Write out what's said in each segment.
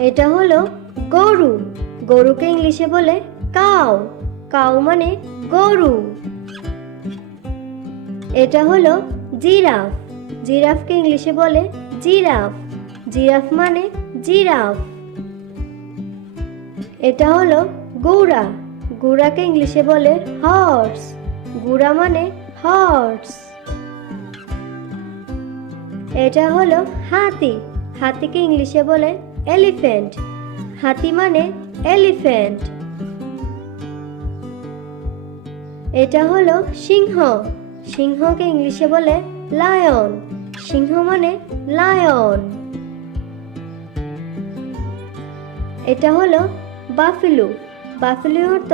এটা হলো গরু। গরুকে ইংলিশে বলে কাউ। কাউ মানে গরু। এটা হলো জিরাফ। জিরাফকে ইংলিশে বলে জিরাফ। জিরাফ মানে জিরাফ। এটা হলো ঘোড়া। ঘোড়াকে ইংলিশে বলে হর্স। ঘোড়া মানে হর্স। এটা হলো হাতি। হাতিকে ইংলিশে বলে এলিফ্যান্ট। হাতি মানে এলিফ্যান্ট। এটা হলো সিংহ। সিংহকে ইংলিশে বলে লায়ন। সিংহ মানে লায়ন। এটা হলো বাফেলো। বাফেলো অর্থ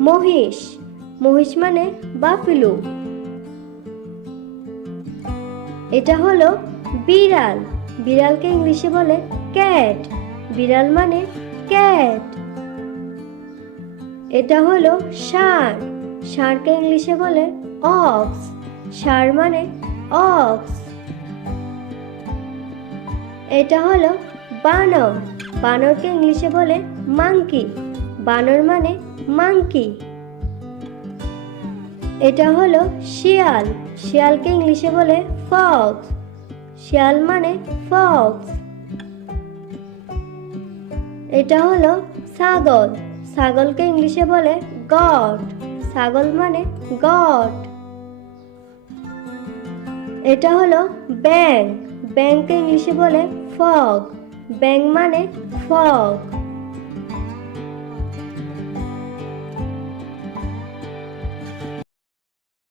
মহিষ। মহিষ মানে বাফেলো। এটা হলো বিড়াল। বিড়ালকে ইংলিশে বলে ক্যাট। বিড়াল মানে ক্যাট। এটা হলো ষাঁড়। ষাঁড়কে ইংলিশে বলে অক্স। ষাঁড় মানে অক্স। এটা হলো বানর। বানরকে ইংলিশে বলে মাংকি। বানর মানে মাংকি। এটা হলো শিয়াল। শিয়ালকে ইংলিশে বলে ফক্স। শিয়াল মানে ফক্স। এটা হলো ছাগল। ছাগলকে ইংলিশে বলে গট। ছাগল মানে গট। এটা হলো ব্যাঙ। ব্যাঙকে ইংলিশে বলে ফগ। ব্যাঙ মানে ফগ।